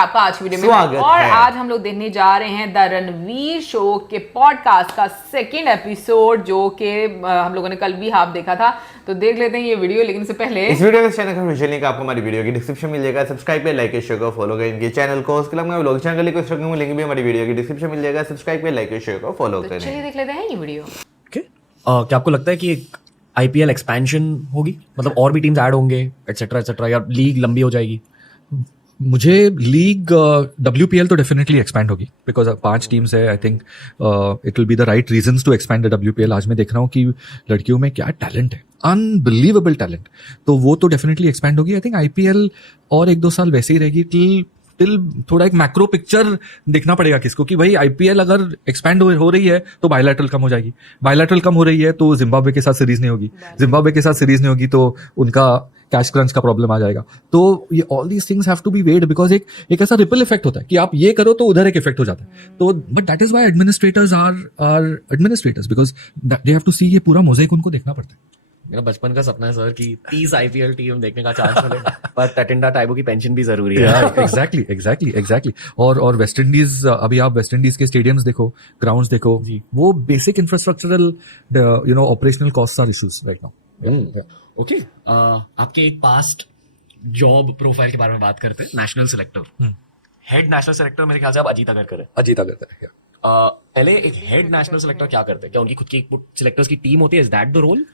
आपका आज की वीडियो में स्वागत और है। आज हम लोग देखने जा रहे हैं द रणवीर शो के पॉडकास्ट का सेकंड एपिसोड, जो कि हम लोगों ने कल भी हाफ देखा था, तो देख लेते हैं ये वीडियो। लेकिन इससे पहले इस वीडियो के चैनल का विजुअल लिंक आपको हमारी वीडियो की डिस्क्रिप्शन मिल जाएगा। सब्सक्राइब पे, लाइक, शेयर को फॉलो करें इनके चैनल को। उसके अलावा व्लॉग चैनल लिंक भी हमारी वीडियो की डिस्क्रिप्शन मिल जाएगा। सब्सक्राइब पे, लाइक, शेयर को फॉलो तो करें। चलिए देख लेते हैं ये वीडियो। क्या आपको लगता है कि एक आईपीएल एक्सपेंशन होगी, मतलब और भी टीम्स ऐड होंगे एटसेट्रा एटसेट्रा, या लीग लंबी हो जाएगी? मुझे लीग WPL तो डेफिनेटली एक्सपैंड होगी, बिकॉज 5 टीम्स है। I think it will be the right reasons to expand the WPL। आज मैं देख रहा हूँ कि लड़कियों में क्या टैलेंट है, अनबिलीवेबल टैलेंट, तो वो तो डेफिनेटली एक्सपैंड होगी। आई थिंक IPL और 1-2 साल वैसे ही रहेगी टिल थोड़ा एक मैक्रो पिक्चर देखना पड़ेगा किसको, कि भाई IPL अगर एक्सपैंड हो रही है तो बायलैटरल कम हो जाएगी, बायलैटरल कम हो रही है तो जिम्बाब्वे के साथ सीरीज नहीं होगी, जिम्बाब्वे के साथ सीरीज नहीं होगी तो उनका कैश क्रंच का प्रॉब्लम आ जाएगा। तो ये all these things have to be weighed, because एक ऐसा रिपल इफेक्ट होता है कि आप ये करो तो उधर एक इफेक्ट हो जाता है। तो but that is why administrators are administrators, because they have to see, ये पूरा मोज़ेक उनको देखना पड़ता है। मेरा बचपन का सपना है सर कि 30 आईपीएल टीम देखने का चांस मिले, पर टटिंडा टाइबो की पेंशन भी जरूरी है। एग्जैक्टली। और वेस्ट इंडीज, अभी आप वेस्ट इंडीज के स्टेडियम्स देखो, ग्राउंड्स देखो, वो basic infrastructural operational cost are issues right now. Okay, आपके एक पास्ट जॉब प्रोफाइल के बारे में बात करते हैं। National selector, head national selector मेरे ख्याल से आप अजीत अगरकर है। अजीत अगरकर है। पहले एक हेड नेशनल सिलेक्टर क्या करते हैं? क्या उनकी खुद की एक सिलेक्टर्स की टीम होती है? Is that the role?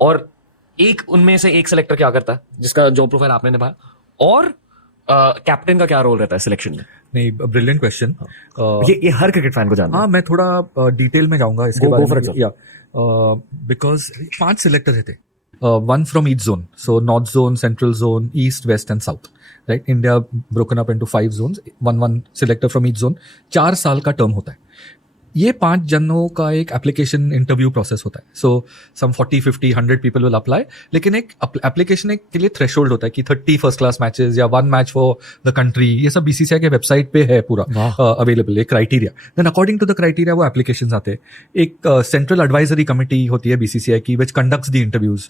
और एक उनमें से एक सिलेक्टर क्या करता है जिसका जॉब प्रोफाइल आपने निभाया? और कैप्टन का क्या रोल रहता है सिलेक्शन में? नहीं, ब्रिलियंट क्वेश्चन। ये हर क्रिकेट फैन को जानना है। हाँ, मैं थोड़ा डिटेल में जाऊंगा इसके Go बारे for में। it, sir. या बिकॉज 5 सिलेक्टर थे, 1 from each zone, so north zone, central zone, east, west and south, right? India broken up into 5 zones, 1 selector from each zone. 4 साल का टर्म होता है। ये 5 जनों का एक एप्लीकेशन इंटरव्यू प्रोसेस होता है। सो सम 40, 50, 100 पीपल विल अप्लाई, लेकिन एक एप्लीकेशन के लिए थ्रेशोल्ड होता है कि 30 फर्स्ट क्लास मैचेस या 1 मैच फॉर द कंट्री। ये सब BCCI के वेबसाइट पे है पूरा अवेलेबल, एक criteria. Then according to the criteria वो एप्लीकेशंस आते हैं। एक सेंट्रल एडवाइजरी कमिटी होती है BCCI की, which conducts the interviews,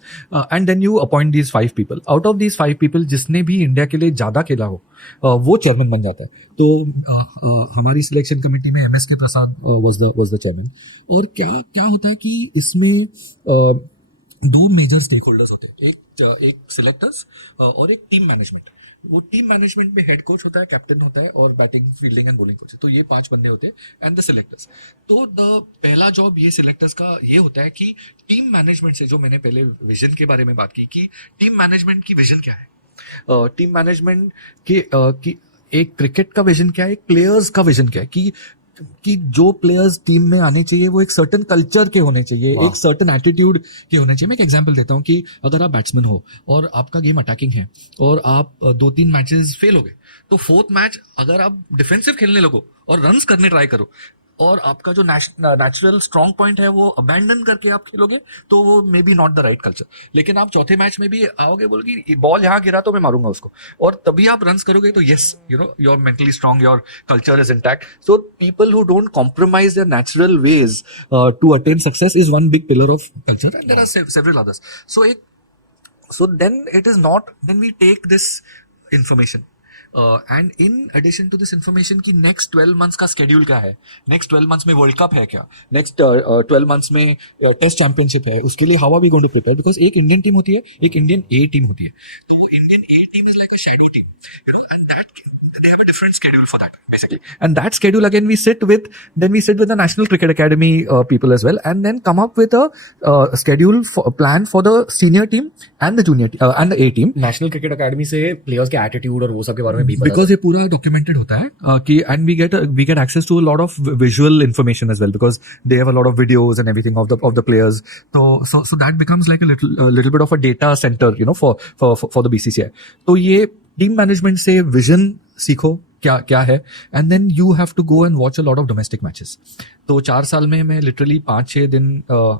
and then you appoint these 5 people. Out of these 5 people जिसने भी इंडिया के लिए ज्यादा खेला हो वो चेयरमैन बन जाता है। तो हमारी सिलेक्शन कमेटी में MSK Prasad was the chairman। और क्या होता है कि इसमें 2 मेजर स्टेक होल्डर्स होते हैं, एक सिलेक्टर्स और एक टीम मैनेजमेंट। वो टीम मैनेजमेंट में हेड कोच होता है, कैप्टन होता है, और batting, fielding and bowling coach है। तो ये 5 बंदे होते हैं एंड द सिलेक्टर्स। तो पहला जॉब ये सिलेक्टर्स का ये होता है कि टीम मैनेजमेंट से, जो मैंने पहले विजन के बारे में बात की कि टीम मैनेजमेंट की विजन क्या है, टीम मैनेजमेंट की एक क्रिकेट का विजन क्या है, एक प्लेयर्स का विजन क्या है, कि जो प्लेयर्स टीम में आने चाहिए वो एक सर्टेन कल्चर के होने चाहिए, एक सर्टेन एटीट्यूड के होने चाहिए। मैं एक एग्जांपल देता हूँ कि अगर आप बैट्समैन हो और आपका गेम अटैकिंग है और आप 2-3 मैचेस फेल हो गए, तो 4th मैच अगर आप डिफेंसिव खेलने लगो और रन्स करने ट्राई करो और आपका जो नेचुरल स्ट्रॉन्ग पॉइंट है वो अबैंडन करके आप खेलोगे, तो वो may be not the right culture. लेकिन आप चौथे मैच में भी आओगे, बोलोगे बॉल यहाँ गिरा तो मैं मारूंगा उसको, और तभी आप रन्स करोगे, तो yes, you are mentally strong, your culture is intact. So people who don't compromise their natural ways to attain success is one big pillar of culture, and there are several others. So then we take this information, and in addition to this information की next 12 months का schedule क्या है, next 12 months में world cup है क्या, next 12 months में test championship है, उसके लिए how are we going to prepare? Because एक इंडियन टीम होती है, एक इंडियन A टीम होती है, तो Indian A team is like a shadow team, and that they have a different schedule for that basically, and that schedule again we sit with the National Cricket Academy people as well, and then come up with a schedule plan for the senior team and the junior team and the A team। National cricket academy से players के attitude और वो सब के बारे में भी पता because ये पूरा डॉक्यूमेंटेड होता है कि and we get access to a lot of visual information as well, because they have a lot of videos and everything of the players, so that becomes like a little bit of a data center, for the BCCI। तो ये team management से vision सीखो क्या है, and then you have to go and watch a lot of domestic matches. तो 4 साल में मैं लिटरली 5-6 दिन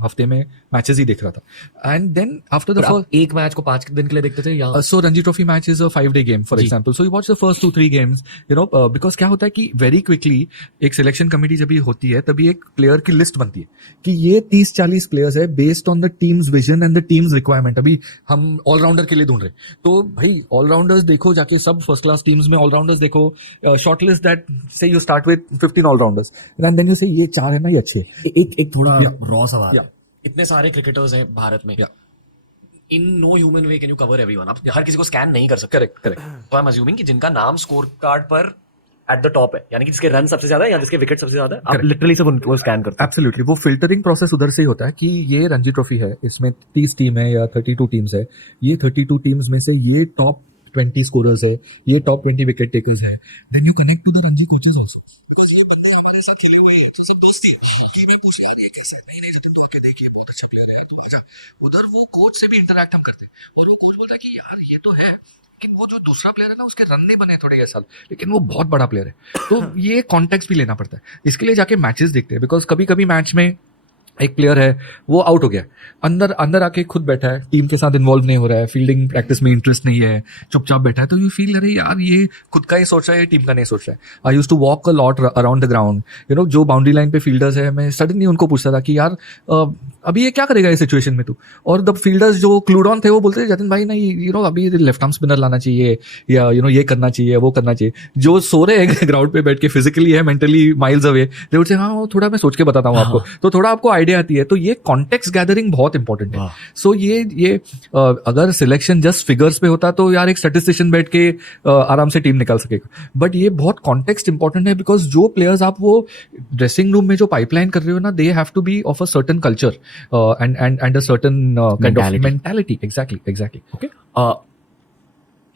हफ्ते में मैचेस ही देख रहा था. एंड देन आफ्टर द और आप फर्स्ट एक मैच को 5 दिन के लिए देखते थे या so Ranji Trophy match is a 5-day game, for example. So you watch the first 2-3 games, because क्या होता है कि very quickly एक selection committee जब ये होती है तभी एक player की list बनती है कि ये 30-40 players है based on the team's vision and the team's requirement. अभी हम all-rounder के लिए ढूंढ रहे, तो भाई all-rounders देखो जाके, सब first class teams में all-rounders देखो, shortlist that, say you start with 15 all-rounders and then you say ये 4 है ना, ये अच्छे. एक थोड़ा रॉ सवाल Yeah. है. इतने सारे क्रिकेटर्स हैं भारत में. Yeah. In no human way can you cover everyone. आप हर किसी को स्कैन नहीं कर सकते. Correct. तो आई एम अज्यूमिंग कि जिनका नाम स्कोर कार्ड पर एट द टॉप है, यानी कि जिसके रन सबसे ज्यादा है या जिसके विकेट सबसे ज्यादा है, आप लिटरली सब उनको स्कैन करते हैं. एब्सोल्युटली. वो फिल्टरिंग प्रोसेस उधर से ही होता है कि ये रणजी ट्रॉफी है, इसमें 30 टीम है या 32 टीम्स है, ये 32 टीम्स में से ये टॉप 20 स्कोरर्स है, ये टॉप 20 विकेट टेकर्स है. Then you connect to the Ranji coaches also, because ये बंदे हमारे साथ खेले हुए हैं, तो सब दोस्ती कि मैं पूछ यार ये कैसे है, नहीं जतिन तो आके देखिए बहुत अच्छा प्लेयर है, तो आजा. उधर वो कोच से भी इंटरैक्ट हम करते हैं और वो कोच बोलता है कि यार ये तो है, लेकिन वो जो दूसरा प्लेयर है ना उसके रन नहीं बने थोड़े ये साल, लेकिन वो बहुत बड़ा प्लेयर है. तो ये कॉन्टेक्स्ट भी लेना पड़ता है. इसके लिए जाके मैचेस देखते हैं, बिकॉज कभी कभी मैच में एक प्लेयर है वो आउट हो गया, अंदर आके खुद बैठा है, टीम के साथ इन्वॉल्व नहीं हो रहा है, फील्डिंग प्रैक्टिस में इंटरेस्ट नहीं है, चुपचाप बैठा है, तो यू फील अरे यार ये खुद का ही सोच रहा है, टीम का नहीं सोच रहा है. I used to walk a lot around the ground, जो बाउंड्री लाइन पे फील्डर्स है, मैं सडनली उनको पूछता था कि यार अभी ये क्या करेगा इस सिचुएशन में तू. और द फील्डर्स जो क्लूड ऑन थे वो बोलते थे जतिन भाई नहीं अभी लेफ्ट आर्म स्पिनर लाना चाहिए, या ये करना चाहिए, वो करना चाहिए. जो सो रहे हैं ग्राउंड पे बैठ के, फिजिकली है, mentally miles away, they would say हाँ थोड़ा मैं सोच के बताता हूँ आपको, तो थोड़ा आपको आइडिया आती है. तो ये कॉन्टेक्स्ट गैदरिंग बहुत इंपॉर्टेंट है. सो ये अगर सिलेक्शन जस्ट फिगर्स पे होता तो यार एक स्टैटिस्टिशियन बैठ के आराम से टीम निकाल सकेगा, बट ये बहुत कॉन्टेक्स्ट इंपॉर्टेंट है, बिकॉज जो प्लेयर्स आप वो ड्रेसिंग रूम में जो पाइपलाइन कर रहे हो ना, they have to be of a certain culture and a certain kind of mentality. Exactly. Okay.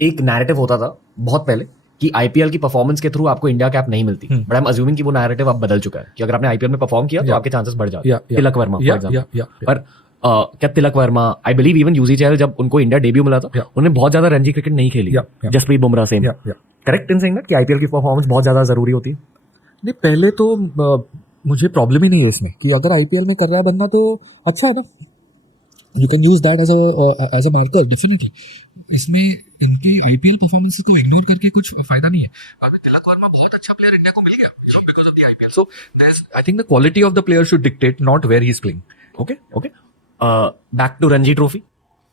एक नैरेटिव होता था बहुत पहले कि आईपीएल की परफॉर्मेंस के थ्रू आपको इंडिया कैप नहीं मिलती, बट आई एम अज्यूमिंग कि वो नैरेटिव अब बदल चुका है कि अगर आपने आईपीएल में परफॉर्म किया तो आपके चांसेस बढ़ जाते हैं. Tilak Varma for example. पर क्या Tilak Varma, I believe even Yuzi Chahal, जब उनको इंडिया डेब्यू मिला था उन्होंने बहुत ज्यादा रणजी क्रिकेट नहीं खेली. Jasprit Bumrah same. Correct in saying that कि आईपीएल की परफॉर्मेंस बहुत ज्यादा जरूरी होती है. नहीं, पहले तो मुझे प्रॉब्लम ही नहीं है इसमें कि अगर आईपीएल में कर रहा है बंदा तो अच्छा है ना, you can use that as a marker. Definitely इसमें इनके आईपीएल परफॉर्मेंस को इग्नोर करके कुछ फायदा नहीं है. अभी तिलक वर्मा बहुत अच्छा प्लेयर इंडिया को मिल गया because of the IPL. So I think the quality of the player should dictate, not where he is playing. Okay. Back to Ranji trophy.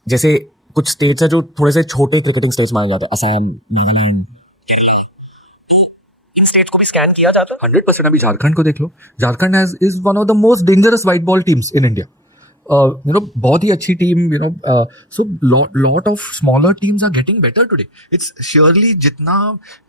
जैसे कुछ स्टेट्स है जो थोड़े से छोटे क्रिकेटिंग स्टेट्स माने जाते हैं, असम, नागालैंड, इन स्टेट्स को भी स्कैन किया जाता है 100%. अभी झारखंड को देख लो, Jharkhand is one of the most dangerous white ball teams in India. बहुत ही अच्छी team, so lot of smaller teams are getting better today. It's surely जितना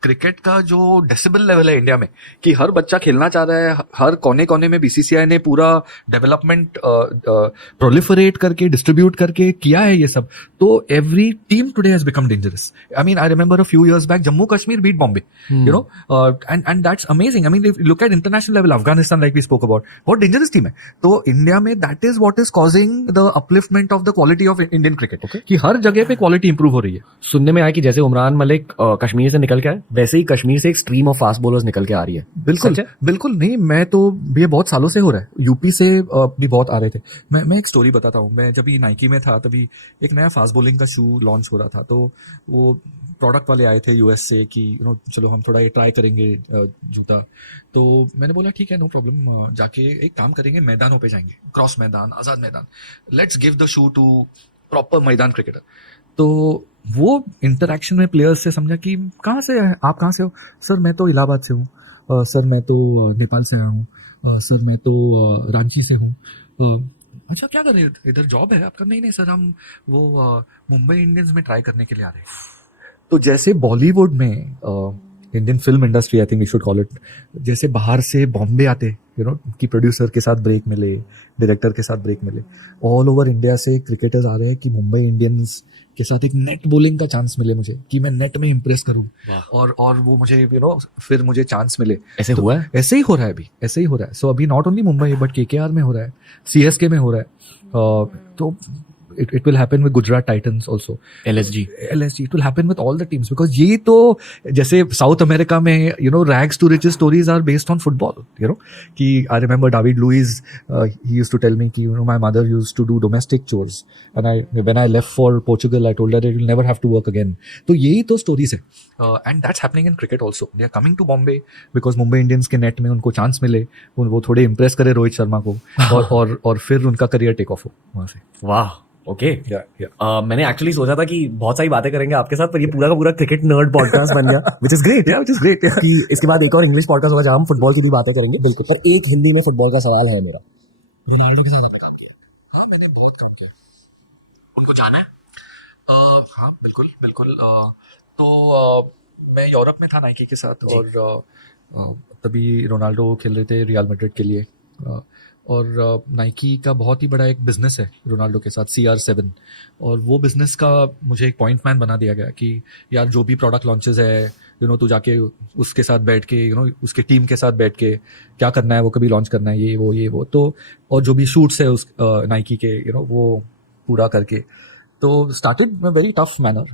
क्रिकेट का जो डेसिबल लेवल है इंडिया में कि हर बच्चा खेलना चाह रहा है, हर कोने कोने में बीसीसीआई ने पूरा डेवलपमेंट प्रोलिफरेट करके डिस्ट्रीब्यूट करके किया है ये सब, तो every team today has become dangerous. I mean I remember a few years back Jammu Kashmir beat Bombay, and that's amazing. I mean if you look at international level, Afghanistan like we spoke about, बहुत dangerous team है. तो India में that is what is causing the upliftment of the quality of Indian cricket. Okay. कि हर जगह पे quality improve हो रही है. सुनने में आया कि जैसे उमरान मलिक कश्मीर से निकल के आए, वैसे ही कश्मीर से एक स्ट्रीम ऑफ फास्ट बॉलर्स निकल के आ रही है. बिल्कुल नहीं, मैं तो ये बहुत सालों से हो रहा है. यूपी से भी बहुत आ रहे थे. मैं एक स्टोरी बताता हूँ. मैं जब नाइकी में था तभी एक नया फास्ट बॉलिंग का शू लॉन्च हो रहा था, तो वो प्रोडक्ट वाले आए थे यूएस से कि चलो हम थोड़ा ये ट्राई करेंगे जूता. तो मैंने बोला ठीक है, नो प्रॉब्लम, जाके एक काम करेंगे, मैदानों पे जाएंगे, cross Maidan, Azad Maidan, let's give the shoe to proper maidan cricketer. तो वो इंटरेक्शन में प्लेयर्स से समझा कि कहाँ से है आप, कहाँ से हो? सर मैं तो इलाहाबाद से हूँ, सर मैं तो नेपाल से आया हूँ, सर मैं तो रांची से हूँ. अच्छा क्या कर रहे हैं इधर, जॉब है आपका? नहीं सर, हम वो मुंबई इंडियंस में ट्राई करने के लिए आ रहे हैं. तो जैसे बॉलीवुड में Indian film industry, I think we should call it, जैसे बाहर से बॉम्बे आते कि प्रोड्यूसर के साथ ब्रेक मिले, डायरेक्टर के साथ ब्रेक मिले, ऑल ओवर इंडिया से क्रिकेटर्स आ रहे हैं कि मुंबई इंडियंस के साथ एक नेट बॉलिंग का चांस मिले मुझे, कि मैं नेट में इंप्रेस करूं और वो मुझे फिर मुझे चांस मिले. ऐसे हुआ है? ऐसे ही हो रहा है अभी, ऐसे ही हो रहा है. सो अभी not only Mumbai but KKR में हो रहा है, सीएसके में हो रहा है. तो it will happen with Gujarat Titans also. LSG. It will happen with all the teams because ये तो जैसे साउथ अमेरिका में rags to riches stories are based on football. कि I remember David Luiz, he used to tell me कि my mother used to do domestic chores and when I left for Portugal I told her that you'll never have to work again. तो यही तो stories है. And that's happening in cricket also. They are coming to Bombay because Mumbai Indians के net में उनको chance मिले, वो थोड़े impress करे रोहित शर्मा को और फिर उनका करियर टेक ऑफ हो वहां से. वाह. ओके. मैंने एक्चुअली सोचा था कि बहुत सारी बातें करेंगे आपके साथ, पर ये पूरा का पूरा क्रिकेट नर्ड पॉडकास्ट बन गया, व्हिच इज ग्रेट. कि इसके बाद एक और इंग्लिश पॉडकास्ट होगा जहां हम फुटबॉल की भी बातें करेंगे. बिल्कुल. पर एक हिंदी में फुटबॉल का सवाल है मेरा. रोनाल्डो के साथ आपने काम किया? हाँ, मैंने बहुत काम किया. उनको जाना है? हाँ, बिल्कुल. तो मैं यूरोप में था नाइकी के साथ और तभी रोनाल्डो खेल रहे थे रियल मैड्रिड के लिए. और नाइकी का बहुत ही बड़ा एक बिजनेस है रोनाल्डो के साथ, CR7, और वो बिजनेस का मुझे एक पॉइंट मैन बना दिया गया कि यार जो भी प्रोडक्ट लॉन्चेस है तू जाके उसके साथ बैठ के उसके टीम के साथ बैठ के क्या करना है, वो कभी लॉन्च करना है, ये वो तो, और जो भी शूट्स है उस नाइकी के वो पूरा करके. तो स्टार्टेड वेरी टफ मैनर,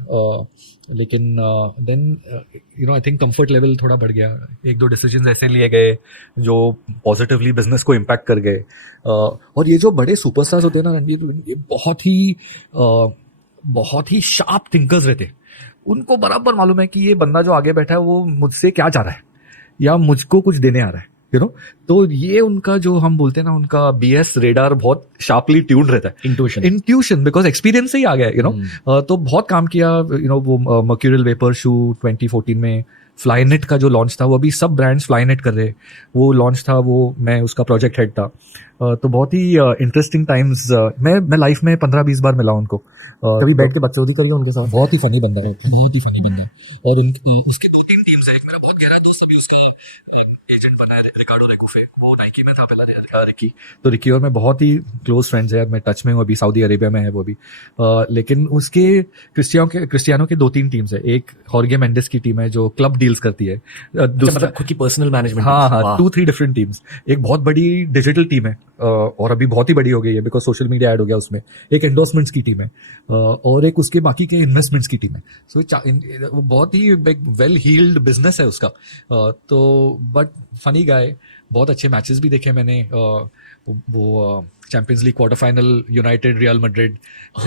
लेकिन then I think comfort level थोड़ा बढ़ गया. एक दो डिसीजंस ऐसे लिए गए जो पॉजिटिवली बिजनेस को इम्पैक्ट कर गए. और ये जो बड़े सुपरस्टार्स होते हैं ना रणवीर, ये बहुत ही शार्प थिंकर्स रहते. उनको बराबर मालूम है कि ये बंदा जो आगे बैठा है वो मुझसे क्या चाह रहा है या मुझको कुछ देने आ रहा है. तो ये उनका जो हम बोलते हैं ना, उनका BS रेडार बहुत शार्पली ट्यून्ड रहता है. इंट्यूशन बिकॉज एक्सपीरियंस से ही आ गया. तो बहुत काम किया. वो मर्क्यूरियल वेपर शू 2014 में, फ्लाईनेट का जो लॉन्च था, वो अभी सब ब्रांड्स फ्लाईनेट कर रहे, वो लॉन्च था, वो मैं उसका प्रोजेक्ट हेड था. तो बहुत ही इंटरेस्टिंग टाइम्स. मैं लाइफ में 15-20 बार मिला उनको. कभी बैठ के बकचोदी करिए उनके साथ. बहुत ही फनी बंदा है. और उसके 2-3 टीम्स है. एक मेरा बहुत गहरा दोस्त अभी उसका एजेंट बना है, रिकार्डो रेकुफे. वो नाइकी में था पहला, रिकी. तो रिकी और मैं बहुत ही क्लोज फ्रेंड्स है. मैं टच में हूँ, अभी सऊदी अरेबिया में है वो भी. लेकिन उसके क्रिस्टियानो के 2-3 टीम्स है. एक हॉर्गे मेंडेस की टीम है जो क्लब डील्स करती है. मतलब खुद की पर्सनल मैनेजमेंट. हाँ, 2-3 डिफरेंट टीम्स. एक बहुत बड़ी डिजिटल टीम है और अभी बहुत ही बड़ी हो गई है बिकॉज सोशल मीडिया ऐड हो गया उसमें. एक एंडोर्समेंट्स की टीम है और एक उसके बाकी के इन्वेस्टमेंट्स की टीम है. सो वो बहुत ही वेल हील्ड बिजनेस है उसका. तो बट फनी गाय. बहुत अच्छे मैचेस भी देखे मैंने. वो champions league quarter final United real Madrid,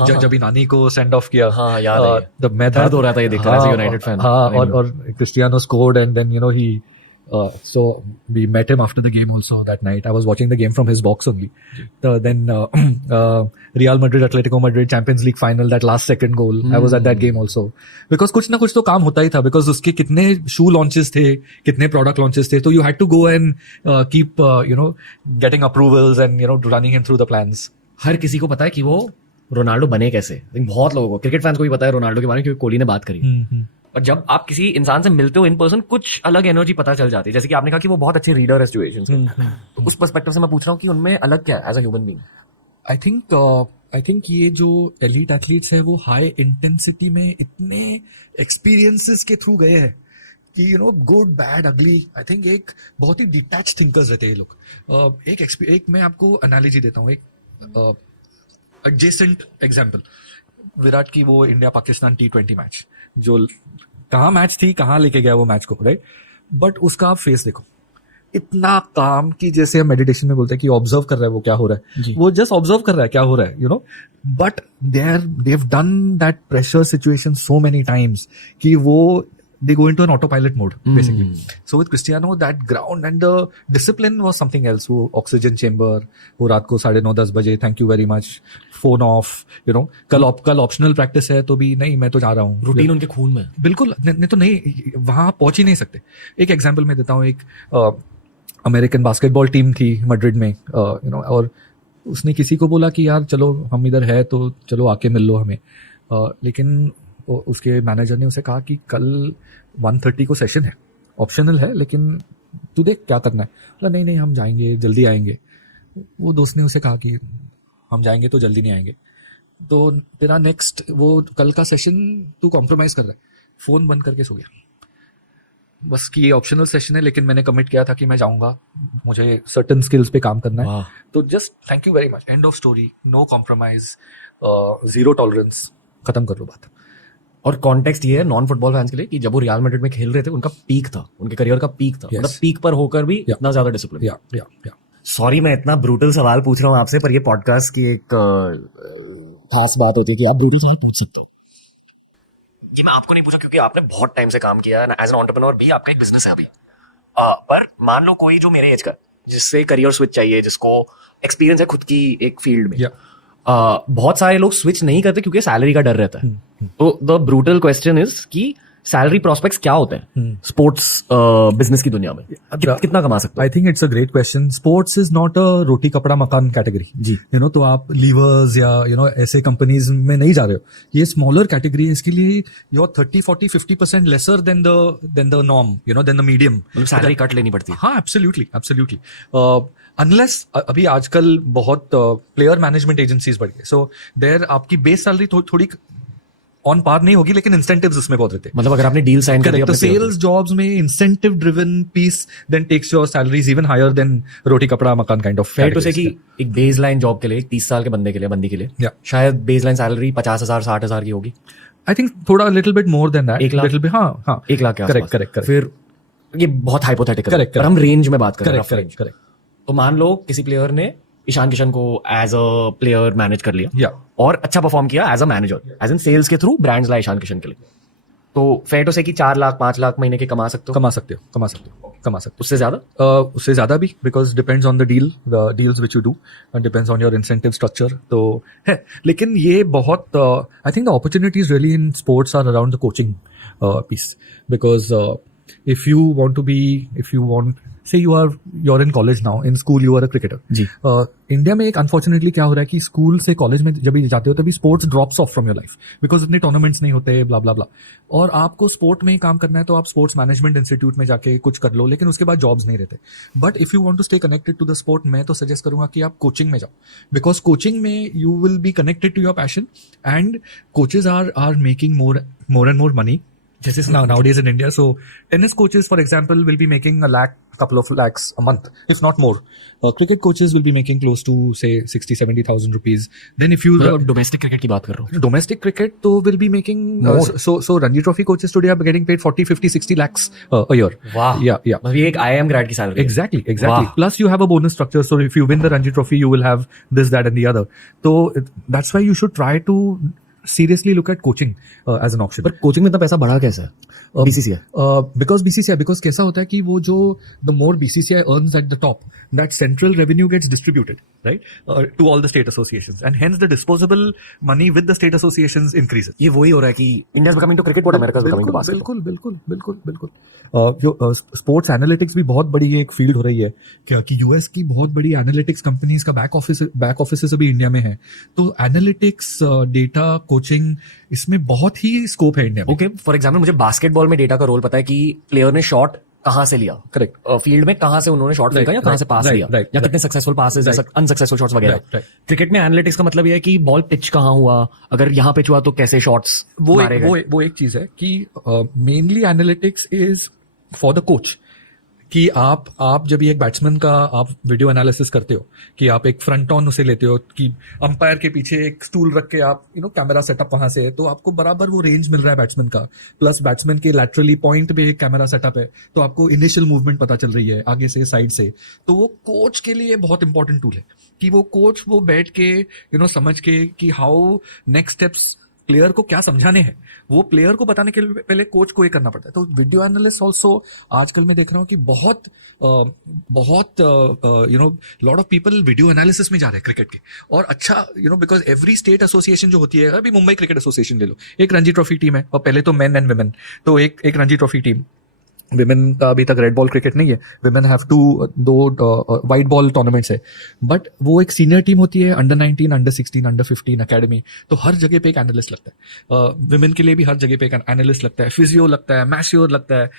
जब नानी को सेंड ऑफ किया. हाँ, याद है. मैं दर्द हो रहा था ये देखकर एज अ यूनाइटेड फैन. हाँ, और Cristiano scored and then he so we met him after the game also that night. I was watching the game from his box only. Then Real Madrid, Atletico Madrid, Champions League final, that last second goal. I was at that game also. Because कुछ ना कुछ तो काम होता ही था. Because उसके कितने shoe launches थे, कितने product launches थे. So you had to go and keep getting approvals and running him through the plans. हर किसी को पता है कि वो रोनाल्डो बने कैसे. बहुत लोगों को, क्रिकेट फैंस को भी पता है रोनाल्डो के बारे में क्योंकि कोहली ने बात करी. और जब आप किसी इंसान से मिलते हो इन पर्सन, कुछ अलग एनर्जी पता चल जाती है. जैसे कि आपने कहा कि वो बहुत अच्छे रीडर है सिचुएशंस के. तो उस पर्सपेक्टिव से मैं पूछ रहा हूँ कि उनमें अलग क्या है as a human being. I think ये जो एलीट एथलीट्स है वो हाई इंटेंसिटी में इतने एक्सपीरियंसेस के थ्रू गए हैं कि गुड बैड अगली. आई थिंक एक बहुत ही डिटैच थिंकर्स रहते हैं ये लोग. एक मैं आपको एनालॉजी देता हूँ. एक एडजेसेंट एग्जांपल, विराट की वो इंडिया पाकिस्तान T20 मैच, जो कहाँ मैच थी, कहाँ लेके गया वो मैच को, राइट. बट उसका आप फेस देखो, इतना काम कि जैसे हम मेडिटेशन में बोलते हैं कि ऑब्जर्व कर रहा है वो क्या हो रहा है. वो जस्ट ऑब्जर्व कर रहा है क्या हो रहा है, but they have done that pressure situation so many times कि वो they go into an autopilot mode basically. So with Cristiano, that ground and the discipline was something else. वो oxygen chamber, वो रात को 9:30-10 बजे, thank you very much, phone off, कल optional practice है तो भी नहीं, मैं तो जा रहा हूँ. रूटीन उनके खून में. बिल्कुल नहीं तो नहीं, वहां पहुंच ही नहीं सकते. एक एग्जाम्पल मैं देता हूँ. एक अमेरिकन बास्केटबॉल टीम थी मैड्रिड में, और उसने किसी को बोला कि यार चलो हम इधर है तो चलो आके मिल लो हमें. लेकिन उसके मैनेजर ने उसे कहा कि कल 1:30 को सेशन है, ऑप्शनल है, लेकिन तू देख क्या करना है. बोला नहीं हम जाएंगे, जल्दी आएंगे. वो दोस्त ने उसे कहा कि हम जाएंगे तो जल्दी नहीं आएंगे, तो तेरा नेक्स्ट वो कल का सेशन तू कॉम्प्रोमाइज कर रहा है. फोन बंद करके सो गया. बस कि ये ऑप्शनल सेशन है, लेकिन मैंने कमिट किया था कि मैं जाऊंगा, मुझे सर्टन स्किल्स पे काम करना है। वाह। तो just thank you very much, end of story, no compromise, zero tolerance, खत्म कर लो बात। और कॉन्टेक्स्ट ये है नॉन फुटबॉल फैंस के लिए कि जब वो रियल मैड्रिड में खेल रहे थे उनका पीक था, उनके करियर का पीक था, Yes. मतलब पीक पर होकर भी Yeah. इतना ज्यादा डिसिप्लिन। या सॉरी मैं इतना ब्रूटल सवाल पूछ रहा हूँ आपसे, पर ये पॉडकास्ट की एक खास बात होती है कि आप ब्रूटल सवाल पूछ सकते हो। ये मैं आपको नहीं पूछा क्योंकि आपने बहुत टाइम से काम किया है एज एन एंटरप्रेन्योर भी, आपका एक बिजनेस है अभी। पर मान लो कोई जो मेरे एज का, जिससे करियर स्विच चाहिए, जिसको एक्सपीरियंस है खुद की एक फील्ड में, बहुत सारे लोग स्विच नहीं करते क्योंकि सैलरी का डर रहता है। तो द ब्रूटल क्वेश्चन इज कि सैलरी प्रोस्पेक्ट्स क्या होते हैं स्पोर्ट्स बिजनेस की दुनिया में, कितना कमा सकते हो? I think it's a great question. Sports is not a roti kapda makaan category ji. You know, तो आप लीवर्स या ऐसे कंपनीज में नहीं जा रहे हो। ये स्मॉलर कैटेगरी है, इसके लिए your 30-40-50% lesser than the norm, then the medium, मतलब सैलरी कट लेनी पड़ती है। हाँ, एब्सोल्युटली अनलेस अभी आजकल बहुत प्लेयर मैनेजमेंट एजेंसीज बढ़ गए, सो देयर आपकी बेस सैलरी थोड़ी ऑन पार नहीं होगी, लेकिन इंसेंटिव्स उसमें बहुत रहते हैं। मतलब अगर आपने डील साइन कर दिया तो सेल्स जॉब्स में incentive driven piece then takes your salaries even higher than roti kapda makaan kind of. Fair to से कि एक बेसलाइन जॉब के लिए, एक 30 साल के बंदी के लिए Yeah. शायद बेसलाइन सैलरी 50,000 60,000 की होगी। आई थिंक थोड़ा little bit more than that, 1 lakh? Little bit, हाँ 1 लाख के आसपास। करेक्ट। फिर ये बहुत हाइपोथेटिकल है, Correct. पर हम रेंज में बात कर रहे हैं, rough range। करेक्ट। तो मान लो किसी प्लेयर ने ईशान किशन को एज अ प्लेयर मैनेज कर लिया Yeah. और अच्छा परफॉर्म किया as a manager, as in sales के थ्रू ब्रांड्स लाए ईशान किशन के लिए, तो फेयर टू से कि 4 लाख 5 लाख महीने के कमा सकते हो? कमा सकते हो। उससे ज्यादा? उससे ज्यादा भी, because depends on the deals which you do, depends on your incentive structure, तो है। लेकिन ये बहुत I think the opportunities really in sports are around the coaching piece, because if you want, say you're in college now, in school you are a cricketer जी। India में एक unfortunately क्या हो रहा है कि स्कूल से कॉलेज में जब भी जाते हो तभी sports drops of from your life, because इतने टूर्नामेंट्स नहीं होते, ब्ला ब्ला ब्ला, और आपको स्पोर्ट में ही काम करना है तो आप स्पोर्ट्स मैनेजमेंट इंस्टीट्यूट में जाके कुछ कर लो, लेकिन उसके बाद जॉब्स नहीं रहते। But if you want to stay connected to the sport, मैं तो सजेस्ट करूंगा कि आप कोचिंग में जाओ, बिकॉज कोचिंग में you will be connected to your passion, and coaches are making more and more money. This is nowadays in India. So tennis coaches, for example, will be making couple of lakhs a month, if not more. Cricket coaches will be making close to say 60,000-70,000 rupees. Then if you domestic cricket की बात कर रहा हूँ। domestic cricket, तो will be making More. so Ranji Trophy coaches today are getting paid 40-50-60 lakhs a year. वाह। Yeah. मतलब ये एक IIM ग्रेड की salary. Exactly. Wow. Plus you have a bonus structure. So if you win the Ranji Trophy, you will have this, that, and the other. So that's why you should try to seriously look at coaching as an option. पर coaching में इतना पैसा बढ़ा कैसे है? BCCI? Because कैसा होता है कि वो जो the more BCCI earns at the top, that central revenue gets distributed, right, to all the state associations, and hence the disposable money with the state associations increases. ये वही हो रहा है कि India is becoming to cricket what America is becoming to basketball। बिल्कुल। जो sports analytics भी बहुत बड़ी एक फील्ड हो रही है क्या, कि यूएस की बहुत बड़ी एनालिटिक्स कंपनीज का बैक ऑफिस अभी इंडिया में है, तो एनालिटिक्स, डेटा, कोचिंग, इसमें बहुत ही स्कोप है इंडिया में। ओके, फॉर एग्जाम्पल मुझे बास्केटबॉल में डेटा का रोल पता है कि प्लेयर ने शॉट कहां से लिया, करेक्ट, फील्ड में कहां से उन्होंने शॉट फेंका या कहां से पास लिया, या कितने सक्सेसफुल पासेस या अनसक्सेसफुल शॉट्स वगैरह। क्रिकेट में एनालिटिक्स का मतलब ये है कि बॉल पिच कहां हुआ, अगर यहाँ पिच हुआ तो कैसे शॉट्स मारे गए। वो एक चीज है कि mainly analytics is for the coach, कि आप जब ये एक बैट्समैन का आप वीडियो एनालिसिस करते हो, कि आप एक फ्रंट ऑन उसे लेते हो, कि अंपायर के पीछे एक स्टूल रख के आप कैमरा सेटअप वहां से है, तो आपको बराबर वो रेंज मिल रहा है बैट्समैन का, प्लस बैट्समैन के लैटरली पॉइंट पे एक कैमरा सेटअप है, तो आपको इनिशियल मूवमेंट पता चल रही है आगे से, साइड से। तो वो कोच के लिए बहुत इंपॉर्टेंट टूल है कि वो कोच वो बैठ के समझ के कि हाउ नेक्स्ट स्टेप्स प्लेयर को क्या समझाने हैं, वो प्लेयर को बताने के लिए पहले कोच को ये करना पड़ता है। तो वीडियो एनालिस्ट ऑल्सो आजकल मैं देख रहा हूँ कि बहुत lot of people video analysis में जा रहे हैं क्रिकेट के, और अच्छा बिकॉज एवरी स्टेट एसोसिएशन जो होती है, अभी मुंबई क्रिकेट एसोसिएशन ले लो, एक रणजी ट्रॉफी टीम है, और पहले तो मेन एंड वुमेन, तो एक रणजी ट्रॉफी टीम, विमेन का अभी तक रेड बॉल क्रिकेट नहीं है, विमेन हैव दो वाइट बॉल टूर्नामेंट्स है, बट वो एक सीनियर टीम होती है, अंडर 19, अंडर 16, अंडर 15 अकेडमी, तो हर जगह पे एक एनालिस्ट लगता है, विमेन के लिए भी हर जगह पे एक एनालिस्ट लगता है, फिजियो लगता है, मैश्योर लगता है,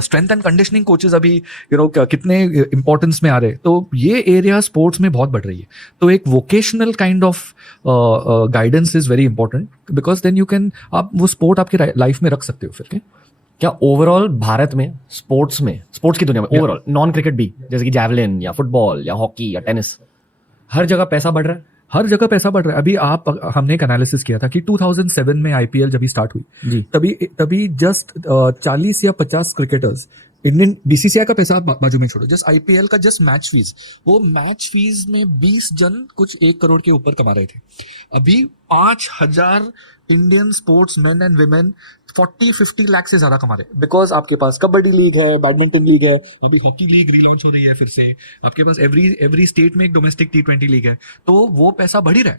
स्ट्रेंथ एंड कंडीशनिंग कोचेज अभी कितने इंपॉर्टेंस में आ रहे हैं, तो ये एरिया स्पोर्ट्स में बहुत बढ़ रही है। तो एक vocational kind of guidance is very important, because then you can, आप वो स्पोर्ट आपके लाइफ में रख सकते हो फिर। क्या ओवरऑल भारत में स्पोर्ट्स की दुनिया में ओवरऑल नॉन क्रिकेट भी, जैसे कि जैवलिन या फुटबॉल या हॉकी या टेनिस, हर जगह पैसा बढ़ रहा है? हर जगह पैसा बढ़ रहा है। अभी हमने एक एनालिसिस किया था कि 2007 में आईपीएल जब स्टार्ट हुई जी। तभी जस्ट 40 या 50 क्रिकेटर्स, इंडियन बीसीसीआई का पैसा आप बाजू में छोड़ो, जस्ट आईपीएल का जस्ट मैच फीस, वो मैच फीस में 20 जन कुछ 1 करोड़ के ऊपर कमा रहे थे। अभी 5,000 Indian sports man and women 40-50 lakh से ज्यादा कमा रहे हैं, बिकॉज आपके पास कबड्डी लीग है, बैडमिंटन लीग है, अभी हॉकी लीग रिलॉन्च हो रही है फिर से, आपके पास एवरी स्टेट में एक डोमेस्टिक T20 लीग है, तो वो पैसा बढ़ ही रहा है।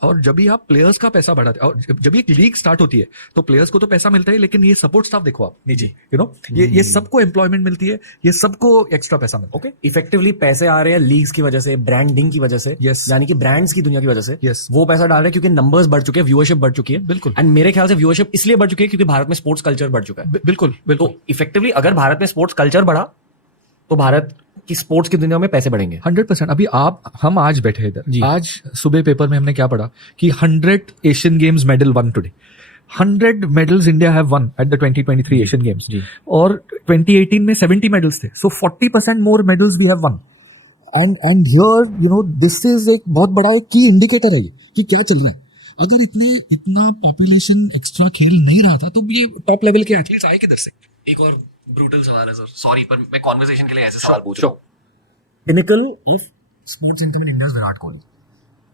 और जब भी आप प्लेयर्स का पैसा बढ़ाते हैं, और जब एक लीग स्टार्ट होती है तो प्लेयर्स को तो पैसा मिलता है, लेकिन ये सपोर्ट स्टाफ देखो आप नीचे, यू नो, ये सबको एम्प्लॉयमेंट मिलती है, ये सबको एक्स्ट्रा पैसा मिलता है। ओके, इफेक्टिवली पैसे आ रहे हैं लीग्स की वजह से, ब्रांडिंग की वजह से, Yes. यानी कि ब्रांड्स की दुनिया की वजह से Yes. वो पैसा डाल रहे हैं क्योंकि नंबर्स बढ़ चुके हैं, व्यूअरशिप बढ़ चुकी है। बिल्कुल। एंड मेरे ख्याल से व्यूअरशिप इसलिए बढ़ चुकी है क्योंकि भारत में स्पोर्ट्स कल्चर बढ़ चुका है। बिल्कुल बिल्कुल, तो इफेक्टिवली अगर भारत में स्पोर्ट्स कल्चर बढ़ा तो भारत की स्पोर्ट्स की दुनिया में पैसे बढ़ेंगे। 100%। अभी हम आज बैठे हैं जी। इधर, आज सुबह पेपर में हमने क्या पढ़ा कि 100 Asian games medal won today, 100 medals India have won at the 2023 Asian games, और 2018 में 70 मेडल्स थे, so 40% more medals we have won. And here you know this is एक बहुत बड़ा एक की इंडिकेटर है ये कि क्या चल रहा है। अगर इतना पॉपुलेशन एक्स्ट्रा खेल नहीं रहा था तो ये टॉप लेवल के एथलीट्स आए किधर से? एक और ब्रूटल सवाल है सर, सॉरी, पर मैं कॉन्वर्सेशन के लिए ऐसे सवाल पूछ रहा हूँ। Pinnacle of sports income in India Virat Kohli,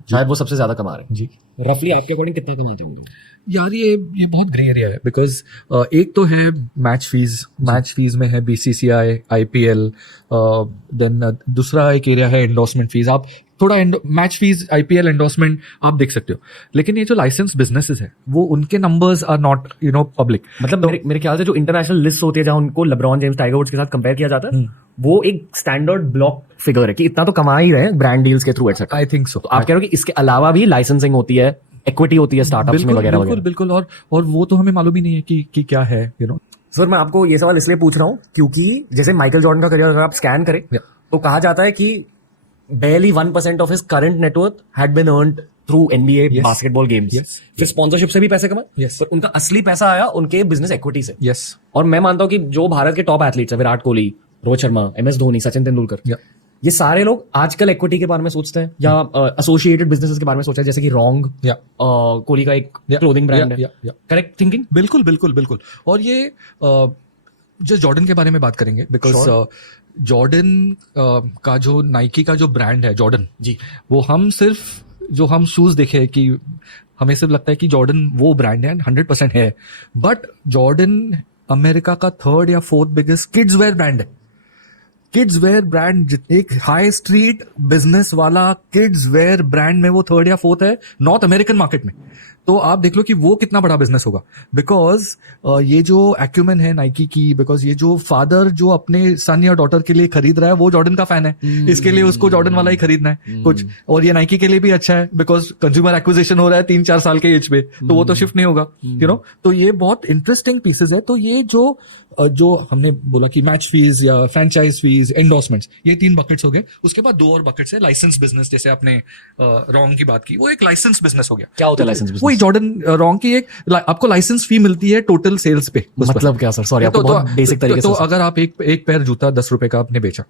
शायद वो सबसे ज्यादा कमा रहे हैं। जी, रफली आपके अकॉर्डिंग कितना कमाते होंगे? यार ये बहुत ग्रे एरिया है, बिकॉज एक तो है मैच फीस में है बीसीसीआई, आईपीएल, देन दूसरा एक एरिया है एंडोर्समेंट फीस। आप थोड़ा मैच फीस, आईपीएल, एंडोर्समेंट आप देख सकते हो, लेकिन ये जो लाइसेंस बिजनेसेस है वो उनके नंबर्स आर नॉट पब्लिक। मतलब मेरे ख्याल से जो इंटरनेशनल लिस्ट होती है जहां उनको लेब्रॉन जेम्स, टाइगर वुड्स के साथ कंपेयर किया जाता है, वो एक स्टैंडर्ड ब्लॉक फिगर है कि इतना तो कमा ही रहे हैं ब्रांड डील्स के through etcetera. I think so. तो आप कह रहे हो कि इसके अलावा भी लाइसेंसिंग होती है, इक्विटी होती है स्टार्टअप्स में वगैरह वगैरह। बिल्कुल, और वो तो हमें मालूम ही नहीं है कि क्या है, यू नो। सर मैं आपको ये सवाल इसलिए पूछ रहा हूँ क्योंकि जैसे माइकल जॉर्डन का करियर अगर आप स्कैन करें तो कहा जाता है कि barely 1% of his current net worth had been earned through NBA basketball games. फिर स्पॉन्सरशिप से भी पैसे कमाए, पर उनका असली पैसा आया उनके बिजनेस इक्विटी से। और मैं मानता हूँ कि जो भारत के टॉप एथलीट्स है, विराट कोहली, रोहित शर्मा, MS धोनी, सचिन तेंदुलकर, ये सारे लोग आजकल इक्विटी के बारे में सोचते हैं या एसोसिएटेड बिजनेसेस के बारे में सोचते हैं, जैसे कि रॉन्ग, कोहली का एक क्लोथिंग ब्रांड है। Correct thinking? बिल्कुल। और ये जो जॉर्डन के बारे में बात करेंगे, बिकॉज जॉर्डन का जो नाइकी का जो ब्रांड है जॉर्डन जी, वो हम शूज देखे कि हमें सिर्फ लगता है कि जॉर्डन वो ब्रांड है, 100% है, बट जॉर्डन अमेरिका का 3rd या 4th biggest kids where brand है। किड्स वेयर ब्रांड, एक हाई स्ट्रीट बिजनेस वाला किड्स वेयर ब्रांड में वो 3rd या 4th है नॉर्थ अमेरिकन मार्केट में। तो आप देख लो कि वो कितना बड़ा बिजनेस होगा, बिकॉज ये जो एक्यूमेन है नाइकी की, बिकॉज ये जो फादर जो अपने सन या डॉटर के लिए खरीद रहा है वो जॉर्डन का फैन है, इसके लिए उसको जॉर्डन वाला ही खरीदना है कुछ। और ये नाइकी के लिए भी अच्छा है बिकॉज कंज्यूमर एक्विजिशन हो रहा है 3-4 साल के एज पे, तो वो तो शिफ्ट नहीं होगा, यू नो। तो ये बहुत इंटरेस्टिंग पीसेस है। तो ये जो हमने बोला कि मैच फीस या फ्रेंचाइज फीस, एंडोर्समेंट्स, ये 3 बकेट्स हो गए। उसके बाद 2 और बकेट्स है लाइसेंस बिजनेस, जैसे आपने रॉन्ग की बात की, वो एक लाइसेंस बिजनेस हो गया। क्या होता है लाइसेंस बिजनेस? जॉर्डन रॉन्ग की एक आपको लाइसेंस फी मिलती है टोटल सेल्स पे। मतलब क्या सर? सॉरी, आपको बहुत बेसिक तरीके से। तो अगर आप एक पैर जूता 10 रुपए का आपने बेचा,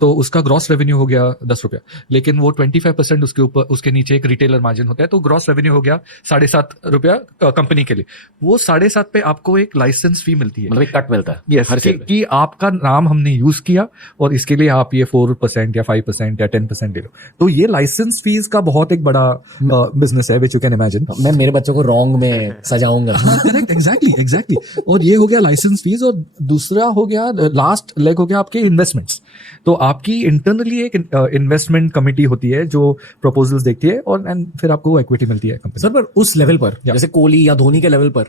तो उसका ग्रॉस रेवेन्यू हो गया 10 रुपया, लेकिन वो 25% उसके ऊपर, उसके नीचे एक रिटेलर मार्जिन होता है, तो ग्रॉस रेवेन्यू हो गया 7.5 रुपया कंपनी के लिए। वो 7.5 पे आपको एक लाइसेंस फी मिलती है, मतलब एक कट मिलता है। यस, कि आपका नाम हमने यूज किया और इसके लिए आप ये 4% या 5% या 10% ले लो। तो ये लाइसेंस फीस का बहुत एक बड़ा बिजनेस है, विच यू कैन इमेजिन। मैं मेरे बच्चों को रॉन्ग में सजाऊंगा। Correct, exactly. और ये हो गया लाइसेंस फीस, और दूसरा हो गया, लास्ट लेग हो गया आपके इन्वेस्टमेंट्स। तो आपकी इंटरनली एक इन्वेस्टमेंट कमिटी होती है जो प्रपोजल्स देखती है, और फिर आपको इक्विटी मिलती है कंपनी। सर, पर उस लेवल पर, जैसे कोहली या धोनी के लेवल पर,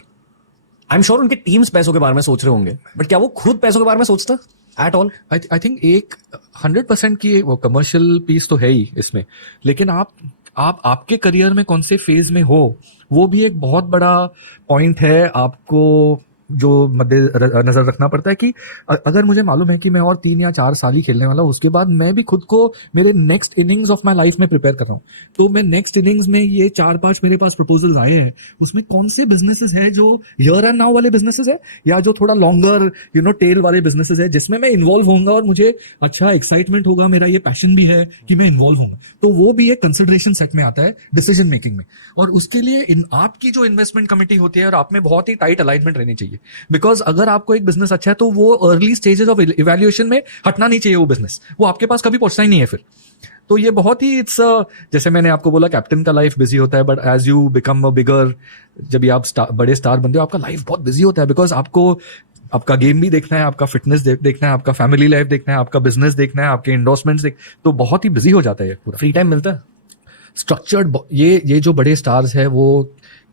आई एम श्योर उनके टीम्स पैसों के बारे में सोच रहे होंगे, बट क्या वो खुद पैसों के बारे में सोचता एट ऑल? आई थिंक एक 100% की वो कमर्शियल पीस तो है ही इसमें, लेकिन आप आपके करियर में कौन से फेज में हो, वो भी एक बहुत बड़ा पॉइंट है। आपको जो मद्दे नजर रखना पड़ता है कि अगर मुझे मालूम है कि मैं और 3 या 4 साल ही खेलने वाला हूँ, उसके बाद मैं भी खुद को मेरे next innings of my life में प्रिपेयर कर रहा हूँ, तो मैं नेक्स्ट इनिंग्स में ये 4-5 मेरे पास प्रपोजल्स आए हैं, उसमें कौन से बिजनेसेस है जो हियर एंड नाउ वाले बिजनेसेस है या जो थोड़ा लॉन्गर टेल वाले बिजनेसेस है जिसमें मैं इन्वॉल्व होऊंगा और मुझे अच्छा एक्साइटमेंट होगा, मेरा ये पैशन भी है कि मैं इन्वॉल्व होऊंगा, तो वो भी एक कंसिडरेशन सेट में आता है डिसीजन मेकिंग में। और उसके लिए आपकी जो इन्वेस्टमेंट कमेटी होती है और आप में बहुत ही टाइट अलाइनमेंट रहनी चाहिए, बिकॉज अगर आपको एक बिजनेस अच्छा है तो वो अर्ली स्टेजेस ऑफ इवैल्यूएशन में हटना नहीं चाहिए, वो बिजनेस वो आपके पास कभी पहुंचना ही नहीं है फिर। तो ये बहुत ही जैसे मैंने आपको बोला कैप्टन का लाइफ बिजी होता है, but as you become a bigger, जब भी आप बड़े स्टार बनते हो आपका लाइफ बहुत बिजी होता है, बिकॉज आपको आपका गेम भी देखना है, आपका फिटनेस देखना है, आपका फैमिली लाइफ देखना है, आपका बिजनेस देखना है, आपके एंडोर्समेंट्स तो बहुत ही बिजी हो जाता है पूरा। फ्री टाइम मिलता है स्ट्रक्चर्ड, ये जो बड़े स्टार्स है वो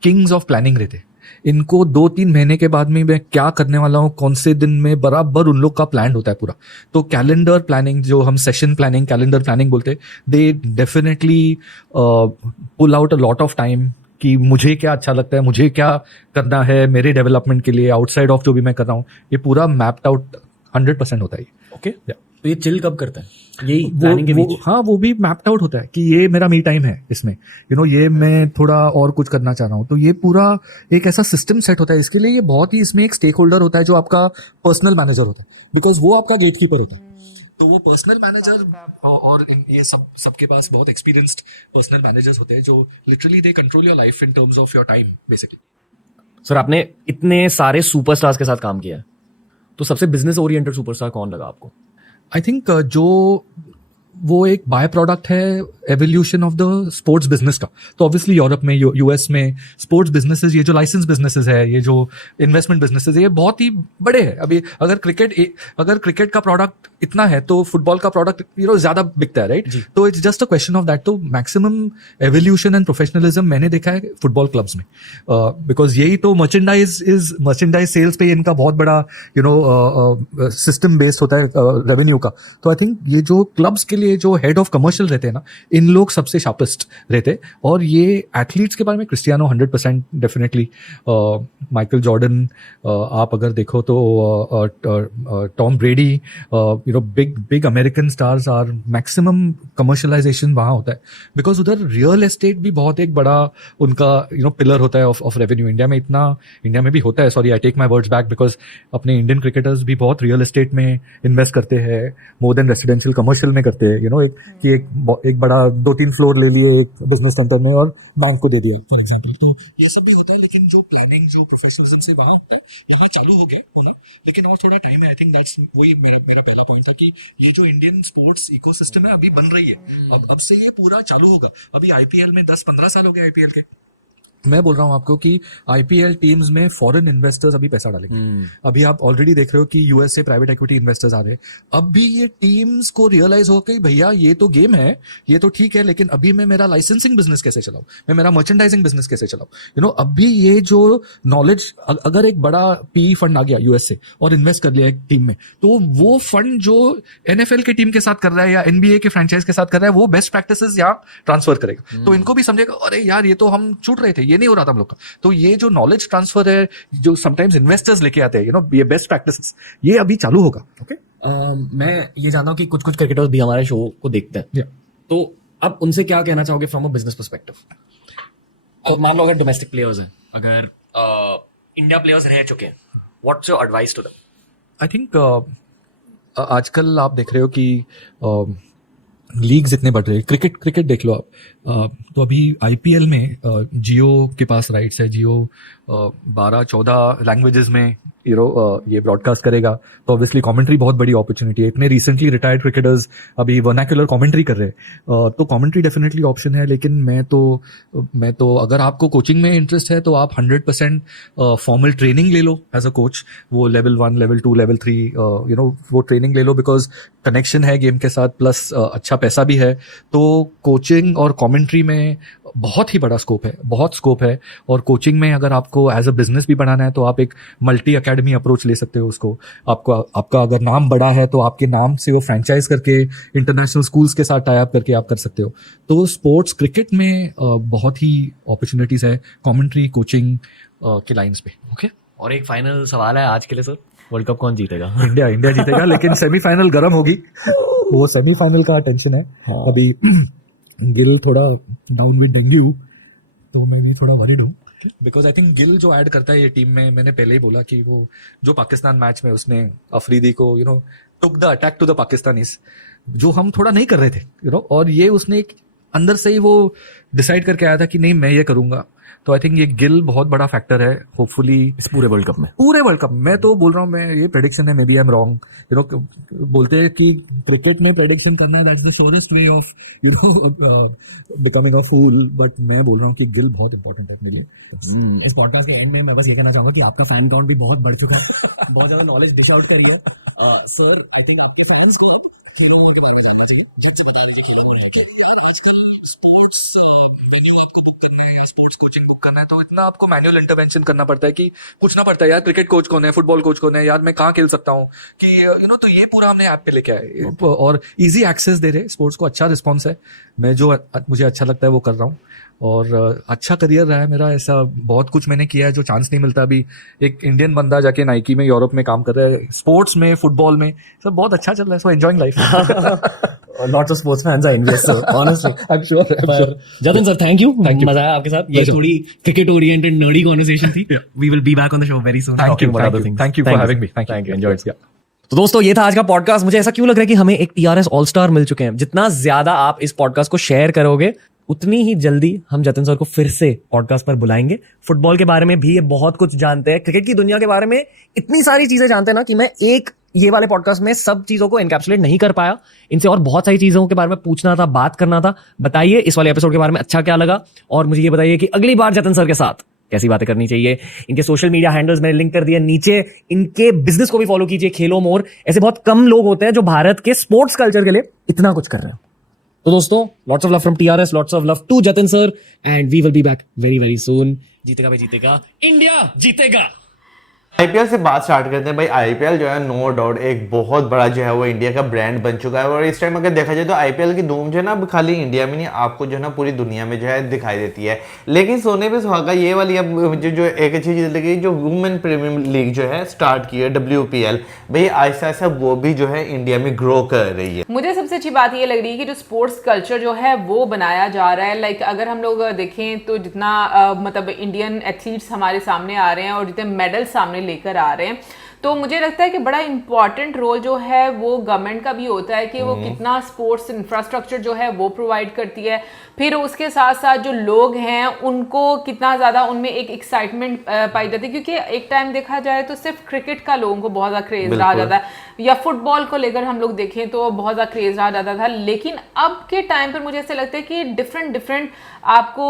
किंग्स ऑफ प्लानिंग रहते हैं। इनको 2-3 महीने के बाद में मैं क्या करने वाला हूँ, कौन से दिन में, बराबर उन लोग का प्लान होता है पूरा। तो कैलेंडर प्लानिंग, जो हम सेशन प्लानिंग कैलेंडर प्लानिंग बोलते हैं, they definitely pull out a lot of time कि मुझे क्या अच्छा लगता है, मुझे क्या करना है मेरे डेवलपमेंट के लिए, आउटसाइड ऑफ जो भी मैं कर रहा हूँ, ये पूरा मैप्ड आउट 100% होता है। ओके तो ये चिल कब करता है, यही प्लानिंग के बीच? हाँ, वो भी मैप्ड आउट होता है कि ये मेरा मी टाइम है, इसमें ये मैं थोड़ा और कुछ करना चाह रहा हूँ, तो ये पूरा एक ऐसा सिस्टम सेट होता है। इसके लिए ये बहुत ही, इसमें एक स्टेक होल्डर होता है जो आपका पर्सनल मैनेजर होता है, बिकॉज वो आपका गेट कीपर होता है। तो वो पर्सनल मैनेजर और ये सबके पास बहुत एक्सपीरियंस्ड पर्सनल मैनेजर्स होते हैं जो literally they control your life in terms of your time basically. Sir आपने इतने सारे सुपरस्टार्स के साथ काम किया है, तो सबसे बिजनेस ओरिएंटेड सुपरस्टार कौन लगा आपको? आई थिंक जो वो एक बाय प्रोडक्ट है evolution of the sports business का। तो ऑब्वियसली यूरोप में, यूएस में स्पोर्ट्स बिजनेसेस, ये जो लाइसेंस बिजनेसेस है, ये जो इन्वेस्टमेंट बिजनेसेस है, ये बहुत ही बड़े हैं। अभी अगर क्रिकेट का प्रोडक्ट इतना है तो फुटबॉल का प्रोडक्ट ज्यादा बिकता है, राइट? तो it's just a question of that. तो मैक्सिमम एवोल्यूशन एंड प्रोफेशनलिज्म मैंने देखा है फुटबॉल क्लब्स में, बिकॉज यही तो मर्चेंडाइज सेल्स पे इनका बहुत बड़ा सिस्टम बेस्ड होता है रेवेन्यू का। तो आई थिंक ये जो क्लब्स के लिए जो हेड ऑफ कमर्शियल रहते हैं ना, इन लोग सबसे शार्पेस्ट रहते। और ये एथलीट्स के बारे में क्रिस्टियानो 100% डेफिनेटली, माइकल जॉर्डन, आप अगर देखो तो Tom Brady, big American stars are maximum commercialization वहाँ होता है, बिकॉज उधर रियल एस्टेट भी बहुत एक बड़ा उनका पिलर होता है ऑफ रेवेन्यू। इंडिया में भी होता है, sorry I take my words back, because अपने इंडियन क्रिकेटर्स भी बहुत रियल एस्टेट में इन्वेस्ट करते हैं, मोर देन रेसिडेंशियल कमर्शियल में करते हैं। एक बड़ा 2-3 फ्लोर ले लिए एक बिजनेस सेंटर में और बैंक को दे दिया फॉर एग्जांपल। तो ये सब भी होता है, लेकिन जो प्लानिंग, जो प्रोफेशनलिज्म से वहाँ होता है, यहाँ चालू हो गया होना, लेकिन और थोड़ा टाइम है। आई थिंक दैट्स वही मेरा पहला पॉइंट था कि ये जो इंडियन स्पोर्ट्स इकोसिस्टम है अभी बन रही है, अब से ये पूरा चालू होगा। अभी आईपीएल में 10-15 साल हो गए आईपीएल के। मैं बोल रहा हूं आपको कि आईपीएल टीम्स में फॉरेन इन्वेस्टर्स अभी पैसा डालेंगे। अभी आप ऑलरेडी देख रहे हो कि यूएस से प्राइवेट इक्विटी इन्वेस्टर्स आ रहे हैं। अब भी ये टीम्स को रियलाइज हो कि भैया ये तो गेम है, ये तो ठीक है, लेकिन अभी मैं मेरा लाइसेंसिंग बिजनेस कैसे चलाऊं, मैं मेरा मर्चेंडाइजिंग बिजनेस कैसे चलाऊं। अभी ये जो नॉलेज, अगर एक बड़ा पीई फंड आ गया यूएस से और इन्वेस्ट कर लिया एक टीम में, तो वो फंड जो एनएफएल के टीम के साथ कर रहा है या एनबीए के फ्रेंचाइज के साथ कर रहा है, वो बेस्ट प्रैक्टिसेस यहाँ ट्रांसफर करेगा। तो इनको भी समझेगा, अरे यार ये तो हम छूट रहे थे, ये नहीं हो रहा था हम लोग का। तो ये जो नॉलेज ट्रांसफर है, जो समटाइम्स इन्वेस्टर्स लेके आते हैं, ये बेस्ट प्रैक्टिसेस, ये अभी चालू होगा। ओके, मैं ये जानता हूँ कि कुछ क्रिकेटर्स भी हमारे शो को देखते हैं, तो अब उनसे क्या कहना चाहोगे फ्रॉम अ बिजनेस पर्सपेक्टिव? और मान लो अगर डोमेस्टिक प्लेयर्स हैं, अगर इंडिया प्लेयर्स रह चुके हैं, what's your advice to them? I think आजकल आप देख रहे हो कि लीग्स इतने बढ़ रहे हैं। क्रिकेट देख लो आप, तो अभी आईपीएल में जियो के पास राइट्स है। जियो 12-14 लैंग्वेजेस में ये ब्रॉडकास्ट करेगा, तो ऑब्वियसली कमेंट्री बहुत बड़ी अपॉर्चुनिटी है। इतने रिसेंटली रिटायर्ड क्रिकेटर्स अभी वर्नाक्युलर कमेंट्री कर रहे हैं, तो कमेंट्री डेफिनेटली ऑप्शन है। लेकिन मैं तो अगर आपको कोचिंग में इंटरेस्ट है तो आप 100% फॉर्मल ट्रेनिंग ले लो एज अ कोच। वो लेवल 1, लेवल 2, लेवल 3 वो ट्रेनिंग ले लो, बिकॉज कनेक्शन है गेम के साथ, प्लस अच्छा पैसा भी है। तो कोचिंग और कमेंट्री में बहुत ही बड़ा स्कोप है, बहुत स्कोप है। और कोचिंग में अगर आपको एज अ बिजनेस भी बढ़ाना है तो आप एक मल्टी एकेडमी अप्रोच ले सकते हो उसको। आपका अगर नाम बड़ा है तो आपके नाम से वो फ्रेंचाइज करके इंटरनेशनल स्कूल्स के साथ टाई अप करके आप कर सकते हो। तो स्पोर्ट्स क्रिकेट में बहुत ही अपॉर्चुनिटीज है कमेंट्री कोचिंग के लाइंस पे। ओके, और एक फाइनल सवाल है आज के लिए सर, वर्ल्ड कप कौन जीतेगा? इंडिया इंडिया जीतेगा, लेकिन सेमीफाइनल गर्म होगी, वो सेमीफाइनल का टेंशन है। अभी गिल थोड़ा डाउन विद डेंगू, तो मैं भी थोड़ा वरीड हूँ, बिकॉज आई थिंक गिल जो ऐड करता है ये टीम में, मैंने पहले ही बोला कि वो जो पाकिस्तान मैच में उसने अफरीदी को took the attack to the Pakistanis, जो हम थोड़ा नहीं कर रहे थे और ये उसने एक अंदर से ही वो डिसाइड करके आया था कि नहीं मैं ये करूंगा। तो आई थिंक ये गिल बहुत बड़ा फैक्टर है होपफुली इस पूरे वर्ल्ड कप में। पूरे वर्ल्ड कप। मैं तो बोल रहा हूँ, मैं ये प्रेडिक्शन है, maybe I am wrong. बोलते हैं कि क्रिकेट में प्रेडिक्शन करना है that's the surest way of becoming a fool, but मैं बोल रहा हूँ कि गिल बहुत इंपॉर्टेंट है अपने लिए। इस पॉडकास्ट के एंड में मैं बस ये कहना चाहूंगा कि आपका फैन काउंट भी बहुत बढ़ चुका है, बहुत ज्यादा नॉलेज डिश आउट करी है सर। आई थिंक आपके फैंस को खेलों के बारे में जानना चाहिए, झट से बता दीजिए खेलों में लेके। आजकल स्पोर्ट्स वेन्यू आपको बुक करना है या स्पोर्ट्स कोचिंग बुक करना है, तो इतना आपको मैनुअल इंटरवेंशन करना पड़ता है कि पूछना पड़ता है यार क्रिकेट कोच कौन है, फुटबॉल कोच कौन है, यार मैं कहाँ खेल सकता हूँ, कि तो ये पूरा हमने ऐप पे लेके आए और इजी एक्सेस दे रहे, स्पोर्ट्स को अच्छा रिस्पॉन्स है। मैं जो मुझे अच्छा लगता है वो कर रहा हूँ, और अच्छा करियर रहा है मेरा। ऐसा बहुत कुछ मैंने किया है जो चांस नहीं मिलता। अभी एक इंडियन बंदा जाके नाइकी में यूरोप में काम कर रहा है, स्पोर्ट्स में, फुटबॉल में, सब बहुत अच्छा चल रहा है। So enjoying life. Lots of sports fans are envious sir, honestly. I am sure. Jatin sir thank you, Thank you. मजा आया आपके साथ। ये थोड़ी क्रिकेट ओरिएंटेड नर्डी कन्वर्सेशन थी। We will be back on the show very soon. Thank you for having me. Thank you, enjoyed. तो दोस्तों ये था आज का पॉडकास्ट। मुझे ऐसा क्यों लग रहा है कि हमें एक टीआरएस ऑल स्टार मिल चुके हैं। जितना ज्यादा आप इस पॉडकास्ट को शेयर करोगे उतनी ही जल्दी हम जतिन सर को फिर से पॉडकास्ट पर बुलाएंगे। फुटबॉल के बारे में भी ये बहुत कुछ जानते हैं, क्रिकेट की दुनिया के बारे में इतनी सारी चीजें जानते हैं ना कि मैं एक ये वाले पॉडकास्ट में सब चीजों को एनकैप्सुलेट नहीं कर पाया। इनसे और बहुत सारी चीजों के बारे में पूछना था, बात करना था। बताइए इस वाले एपिसोड के बारे में अच्छा क्या लगा, और मुझे ये बताइए कि अगली बार जतिन सर के साथ कैसी बातें करनी चाहिए। इनके सोशल मीडिया हैंडल्स मैंने लिंक कर दिए नीचे। इनके बिजनेस को भी फॉलो कीजिए, खेलो मोर। ऐसे बहुत कम लोग होते हैं जो भारत के स्पोर्ट्स कल्चर के लिए इतना कुछ कर रहे हैं। तो दोस्तों lots of love from TRS, lots of love to Jatin sir, and we will be back very very soon. जीतेगा भाई जीतेगा, इंडिया जीतेगा। आईपीएल से बात स्टार्ट करते हैं भाई। आईपीएल जो है नो डाउट एक बहुत बड़ा जो है वो इंडिया का ब्रांड बन चुका है, और इस टाइम अगर देखा जाए तो आईपीएल की धूम जो है ना अब खाली इंडिया में नहीं, आपको जो है ना पूरी दुनिया में जो है दिखाई देती है। लेकिन सोने पे सुहागा ये वाली अब जो एक अच्छी चीज लगी, जो वुमेन प्रीमियर लीग जो है स्टार्ट की है WPL, भाई ऐसा ऐसा वो भी जो है इंडिया में ग्रो कर रही है। मुझे सबसे अच्छी बात ये लग रही है कि जो स्पोर्ट्स कल्चर जो है वो बनाया जा रहा है। लाइक अगर हम लोग देखें तो जितना मतलब इंडियन एथलीट्स हमारे सामने आ रहे हैं और जितने मेडल सामने लेकर आ रहे हैं, तो मुझे लगता है कि बड़ा इंपॉर्टेंट रोल जो है वो गवर्नमेंट का भी होता है कि वो कितना स्पोर्ट्स इंफ्रास्ट्रक्चर जो है वो प्रोवाइड करती है। फिर उसके साथ साथ जो लोग हैं उनको कितना ज़्यादा उनमें एक एक्साइटमेंट पाई जाती है, क्योंकि एक टाइम देखा जाए तो सिर्फ क्रिकेट का लोगों को बहुत ज़्यादा क्रेज रहा जाता है, या फुटबॉल को लेकर हम लोग देखें तो बहुत ज़्यादा क्रेज रहा जाता था। लेकिन अब के टाइम पर मुझे ऐसा लगता है कि डिफरेंट आपको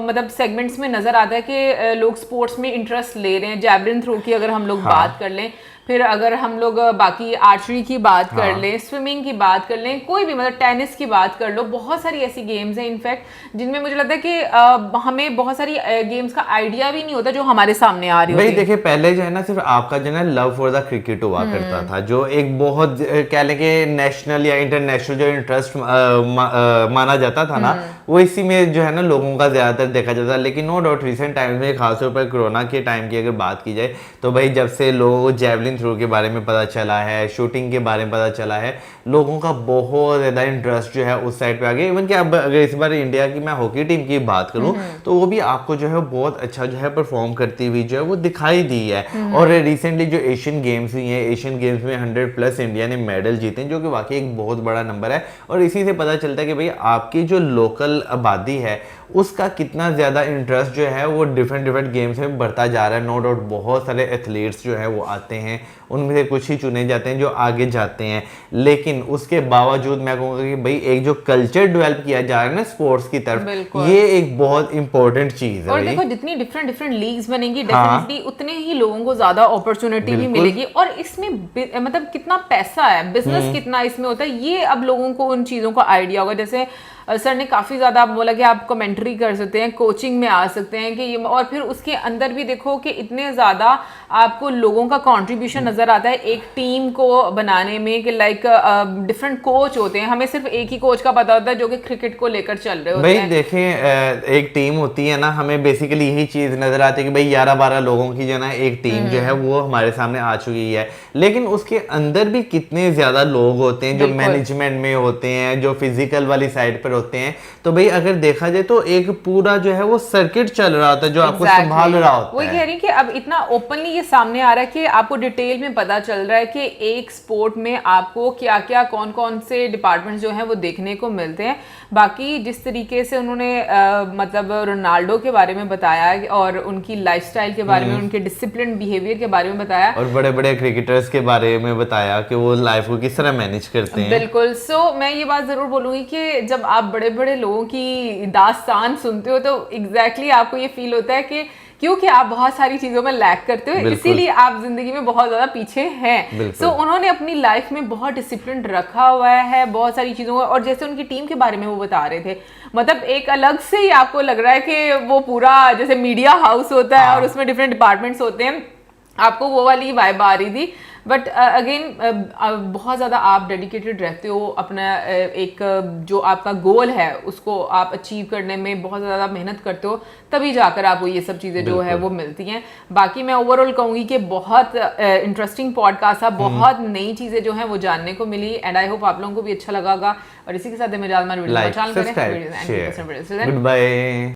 मतलब सेगमेंट्स में नज़र आता है कि लोग स्पोर्ट्स में इंटरेस्ट ले रहे हैं। जैवलिन थ्रो की अगर हम लोग बात कर लें, फिर अगर हम लोग बाकी आर्चरी की बात कर लें, स्विमिंग की बात कर लें, कोई भी मतलब टेनिस की बात कर लो, बहुत सारी ऐसी गेम्स हैं इनफैक्ट जिनमें मुझे लगता है कि हमें बहुत सारी गेम्स का आइडिया भी नहीं होता जो हमारे सामने आ रही होती है। भाई देखिए पहले जो है ना सिर्फ आपका जो है लव फॉर द क्रिकेट हुआ करता था, जो एक बहुत कह लें कि नेशनल या इंटरनेशनल जो इंटरेस्ट माना जाता था ना, वो इसी में जो है ना लोगों का ज्यादातर देखा जाता है। लेकिन नो डाउट रिसेंट टाइम में खासतौर पर कोरोना के टाइम की अगर बात की जाए तो भाई जब से लोग जैवलिन थ्रो के बारे में पता चला है, शूटिंग के बारे में पता चला है, लोगों का बहुत ज़्यादा इंटरेस्ट जो है उस साइड पे आ गया। इवन कि अब अगर इस बार इंडिया की मैं हॉकी टीम की बात करूं तो वो भी आपको जो है बहुत अच्छा जो है परफॉर्म करती हुई जो है वो दिखाई दी है। और रिसेंटली जो एशियन गेम्स हुई हैं, एशियन गेम्स में 100+ इंडिया ने मेडल जीते हैं, जो कि वाकई एक बहुत बड़ा नंबर है। और इसी से पता चलता है कि भाई आपकी जो लोकल आबादी है उसका कितना ज़्यादा इंटरेस्ट जो है वो डिफरेंट गेम्स में बढ़ता जा रहा है। नो डाउट बहुत सारे एथलीट्स जो है वो आते हैं, उनमें से कुछ ही चुने जाते हैं जो आगे जाते हैं। लेकिन उसके बावजूद मैं कहूँगा कि भाई एक जो कल्चर डेवलप किया जा रहा है ना स्पोर्ट्स की तरफ, ये एक बहुत इंपॉर्टेंट चीज़ है। और देखो जितनी डिफरेंट लीग्स बनेंगी डेफिनेटली उतने ही लोगों को ज़्यादा अपॉर्चुनिटी भी मिलेगी। और इसमें मतलब कितना पैसा है, बिजनेस कितना इसमें होता है, ये अब लोगों को उन चीज़ों का आइडिया होगा। जैसे सर ने काफ़ी ज़्यादा बोला कि आप कमेंट्री कर सकते हैं, कोचिंग में आ सकते हैं कि ये, और फिर उसके अंदर भी देखो कि इतने ज़्यादा आपको लोगों का कंट्रीब्यूशन नज़र आता है एक टीम को बनाने में कि लाइक डिफरेंट कोच होते हैं, हमें सिर्फ एक ही कोच का पता होता है जो कि क्रिकेट को लेकर चल रहे होते भाई हैं। देखें एक टीम होती है ना, हमें बेसिकली यही चीज नजर आती है कि भाई 11-12 लोगों की जो ना एक टीम जो है वो हमारे सामने आ चुकी है, लेकिन उसके अंदर भी कितने ज्यादा लोग होते हैं जो मैनेजमेंट में होते हैं, जो फिजिकल वाली साइड पर होते हैं। तो भाई अगर देखा जाए तो एक पूरा जो है वो सर्किट चल रहा होता है जो आपको संभाल रहा होता वही है। कह रही कि अब इतना ओपनली ये सामने आ रहा है कि आपको डिटेल में पता चल रहा है कि एक स्पोर्ट में आपको क्या क्या कौन कौन से डिपार्टमेंट्स जो हैं वो देखने को मिलते हैं। बाकी जिस तरीके से उन्होंने मतलब रोनाल्डो के बारे में बताया और उनकी लाइफस्टाइल के बारे में, उनके डिसिप्लिन बिहेवियर के बारे में बताया, और बड़े बड़े क्रिकेटर्स के बारे में बताया कि वो लाइफ को किस तरह मैनेज करते हैं। बिल्कुल। मैं ये बात जरूर बोलूंगी कि जब आप बड़े बड़े लोगों की दास्तान सुनते हो तो एग्जैक्टली आपको ये फील होता है कि क्योंकि आप बहुत सारी चीजों में लैक करते हो, इसीलिए आप जिंदगी में बहुत ज्यादा पीछे हैं। उन्होंने अपनी लाइफ में बहुत डिसिप्लिन रखा हुआ है बहुत सारी चीजों का। और जैसे उनकी टीम के बारे में वो बता रहे थे, मतलब एक अलग से ही आपको लग रहा है कि वो पूरा जैसे मीडिया हाउस होता है और उसमें डिफरेंट डिपार्टमेंट्स होते हैं, आपको वो वाली वाइब आ रही थी। बट अगेन बहुत ज़्यादा आप डेडिकेटेड रहते हो, अपना एक जो आपका गोल है उसको आप अचीव करने में बहुत ज़्यादा मेहनत करते हो, तभी जाकर आपको ये सब चीज़ें जो है वो मिलती हैं। बाकी मैं ओवरऑल कहूँगी कि बहुत इंटरेस्टिंग पॉडकास्ट था, बहुत नई चीज़ें जो हैं वो जानने को मिली, एंड आई होप आप लोगों को भी अच्छा लगा होगा। और इसी के साथ मैं like subscribe share, good bye.